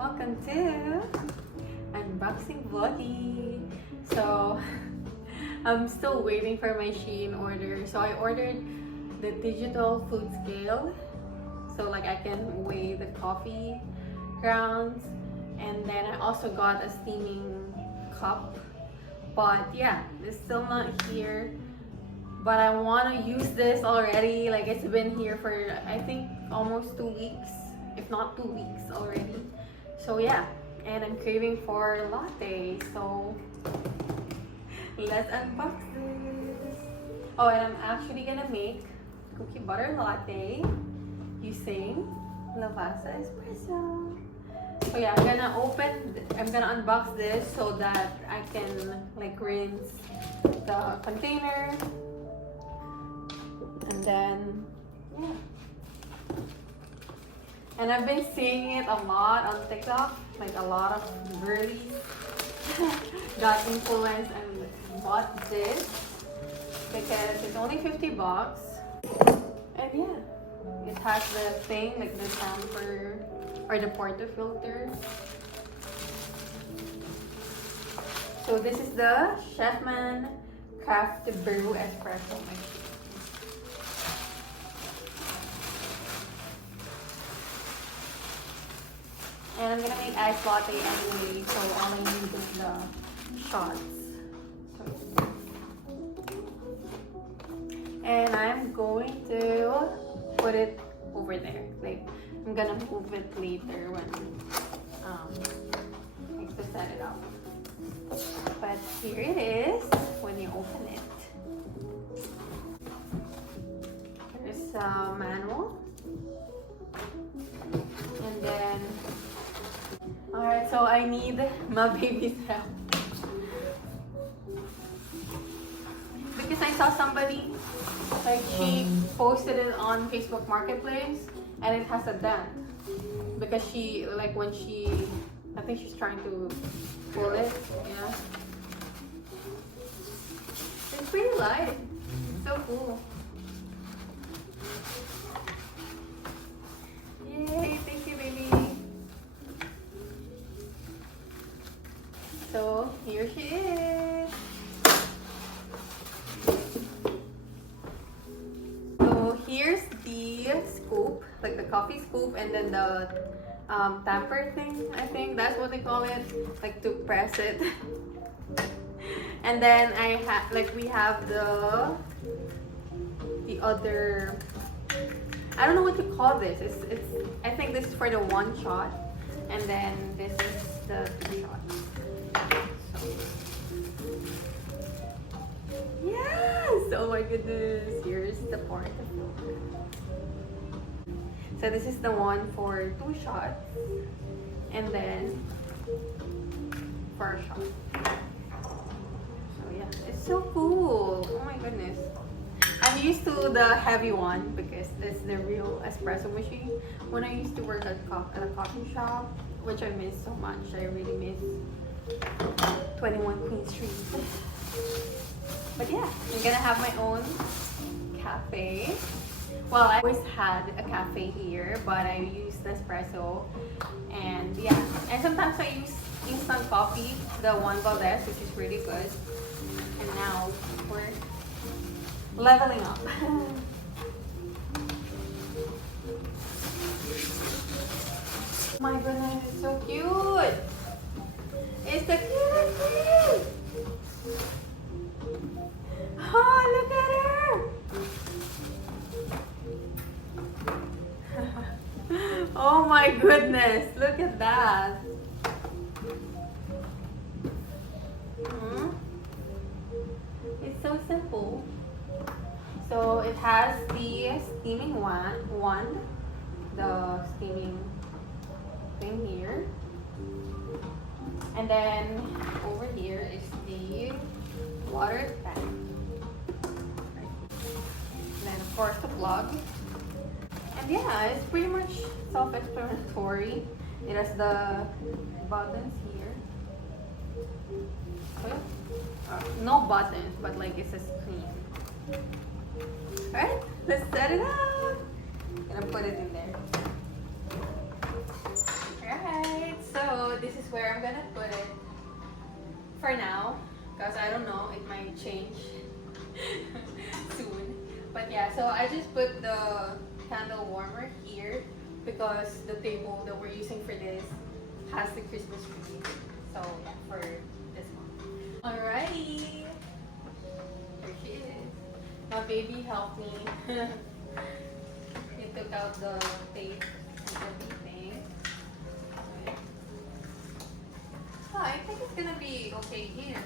welcome to unboxing vloggy. So I'm still waiting for my Shein order. So I ordered the digital food scale, so like I can weigh the coffee grounds, and then I also got a steaming cup. But yeah, it's still not here. But I want to use this already. Like, it's been here for I think almost 2 weeks, if not 2 weeks already. So yeah, and I'm craving for latte. So let's unbox this. Oh, and I'm actually gonna make cookie butter latte using Lavazza espresso. So yeah, I'm gonna unbox this so that I can like rinse the container. And then, yeah. And I've been seeing it a lot on TikTok. Like, a lot of girlies got influenced and bought this because it's only 50 bucks. And yeah, it has the thing, like the tamper or the portafilter. So this is the Chefman Craft Brew Espresso machine. And I'm gonna make iced latte anyway, so all I need is the shots. And I'm going to put it over there. Like, I'm gonna move it later when like to set it up. But here it is when you open it. There's a manual. And then alright, so I need my baby's help. Because I saw somebody, like she posted it on Facebook Marketplace and it has a dent. Because she, like when she, I think she's trying to pull it, yeah. It's pretty light. It's so cool. Yay, thank you, baby. So here she is. So here's the scoop, like the coffee scoop, and then the tamper thing, I think that's what they call it, like to press it. And then we have the other, I don't know what to call this. It's I think this is for the 1 shot, and then this is the 2 shots. Yes! Oh my goodness. Here's the portafilter. So this is the one for 2 shots, and then for a shot. So yeah, it's so cool. Oh my goodness. I'm used to the heavy one because it's the real espresso machine. When I used to work at a coffee shop, which I miss so much. I really miss 21 Queen Street. But yeah, I'm gonna have my own cafe. Well, I always had a cafe here, but I use the espresso. And yeah, and sometimes I use instant coffee, the Juan Valdez, which is really good. And now we're leveling up. My goodness, it's so cute. It's the cutest thing. Oh, look at her. Oh my goodness, look at that. It's so simple. So it has the steaming wand, the steaming thing here, and then over here is the water tank, and then of course the plug. And yeah, it's pretty much self-explanatory. It has the buttons here. Oh, yeah. No buttons, but like it's a screen. Alright, let's set it up. I'm gonna put it in there. Alright, so this is where I'm gonna put it for now, because I don't know, it might change soon. But yeah, so I just put the candle warmer here because the table that we're using for this has the Christmas tree. So yeah, for this one. Alrighty. Here she is. My baby helped me. He took out the tape and everything. Oh, I think it's gonna be okay here.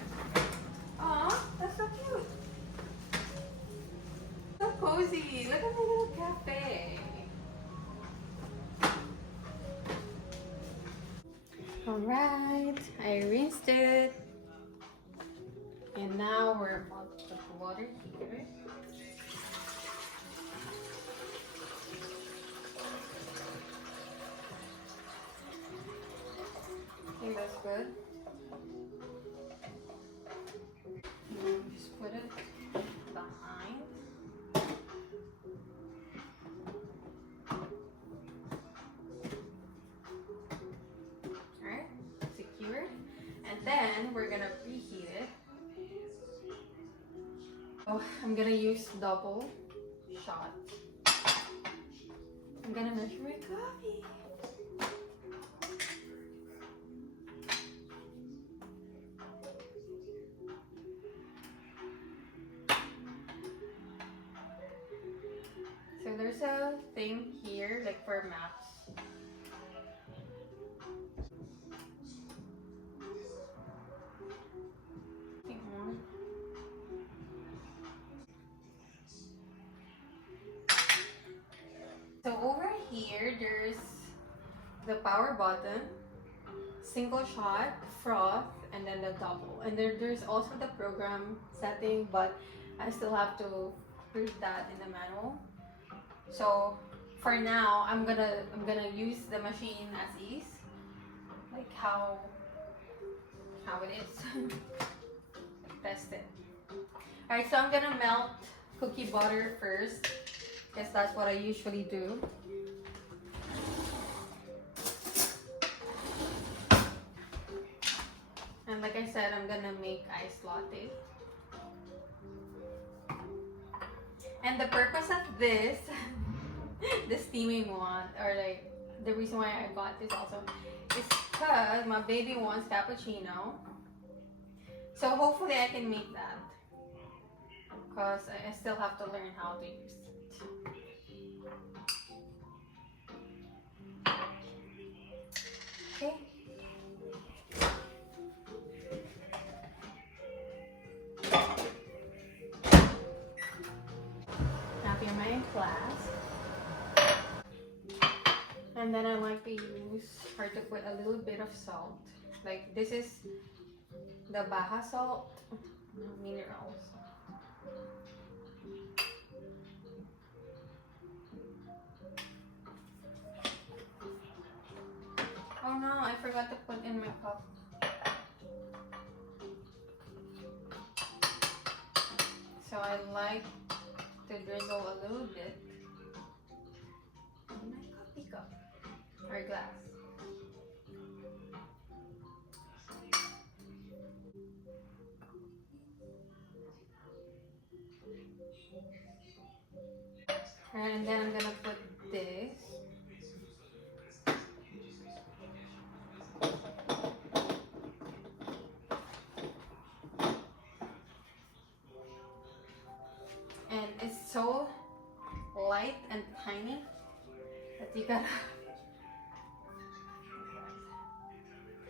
Aw, that's so cute. So cozy. Look at my little cafe. Alright, I rinsed it. And now we're about to put the water here. I think that's good. And just put it behind. Alright, secure. And then we're gonna preheat it. Oh, I'm gonna use double shot. I'm gonna measure my coffee. So there's a thing here, like for maps. So over here, there's the power button, single shot, froth, and then the double. And there's also the program setting, but I still have to read that in the manual. So for now, I'm gonna use the machine as is, like how it is. Test it. Alright, so I'm gonna melt cookie butter first, because that's what I usually do. And like I said, I'm gonna make iced latte. And the purpose of this, the steaming one, or like the reason why I got this also, is because my baby wants cappuccino. So hopefully I can make that, because I still have to learn how to use it. Okay. Now in my glass. And then I like to use or to put a little bit of salt. Like this is the Baja salt, minerals. Oh no, I forgot to put in my cup. So I like to drizzle a little bit in my coffee cup or glass. And then I'm gonna put this. And it's so light and tiny that you gotta.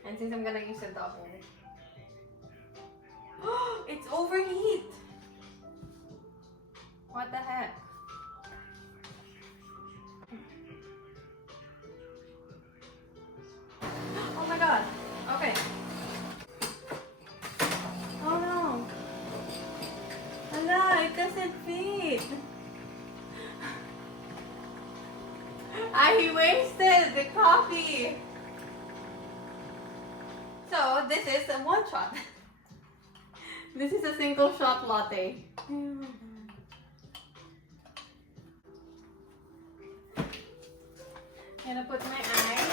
And since I'm gonna use a double, it's overheat. What the heck? Oh my god. Okay. Oh no. Allah, it doesn't fit. I wasted the coffee. So this is a one shot. This is a single shot latte. I'm gonna put my eyes.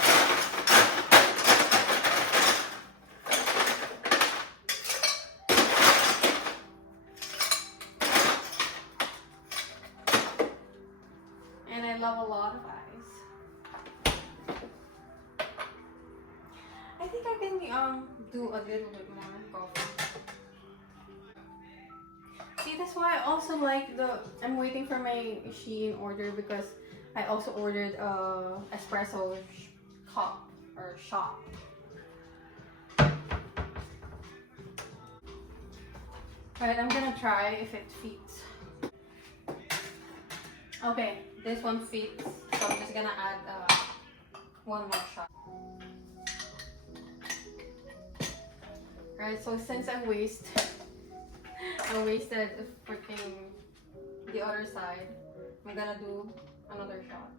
I can do a little bit more coffee. See, that's why I also like I'm waiting for my Shein order because I also ordered espresso cup or shot. Alright, I'm gonna try if it fits. Okay, this one fits, so I'm just gonna add one more shot. Alright, so since I wasted freaking the other side, I'm gonna do another shot.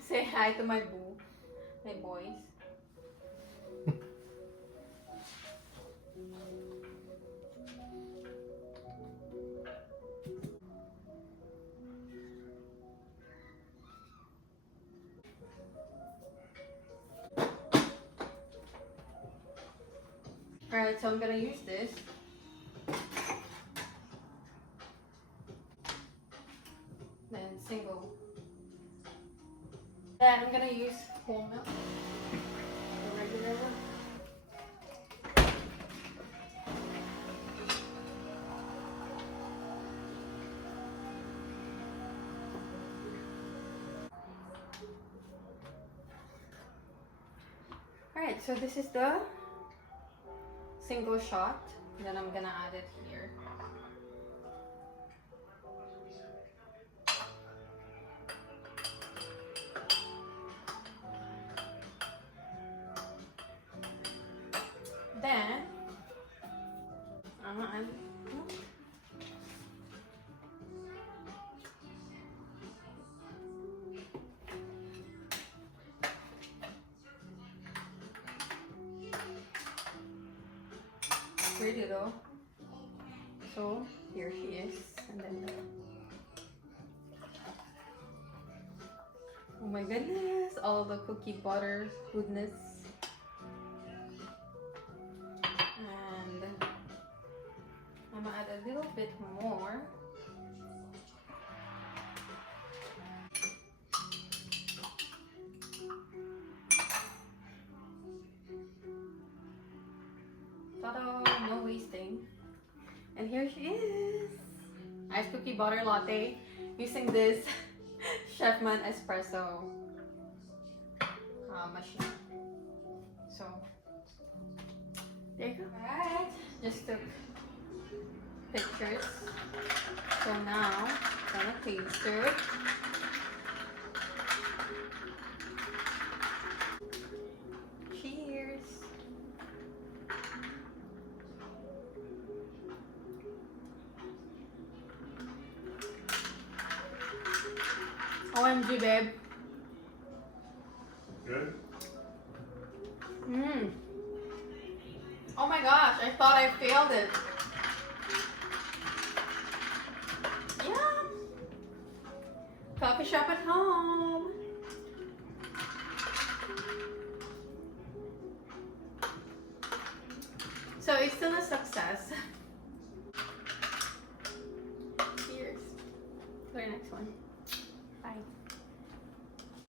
Say hi to my boys. Alright, so I'm gonna use this. Then single. Then I'm gonna use whole milk. The regular one. Alright, so this is the single shot. Then I'm gonna add it here. Then I'm gonna add pretty though. So here she is, and then oh my goodness, all the cookie butter goodness. And I'm gonna add a little bit more. Ta-da! No wasting. And here she is. Iced cookie butter latte using this Chefman espresso machine. So there you go. Alright, just took pictures. So now I'm gonna taste it. Cheers. OMG, babe. Good? Oh my gosh, I thought I failed it. Yeah. Coffee shop at home. So it's still a success. Cheers. To the next one. Bye.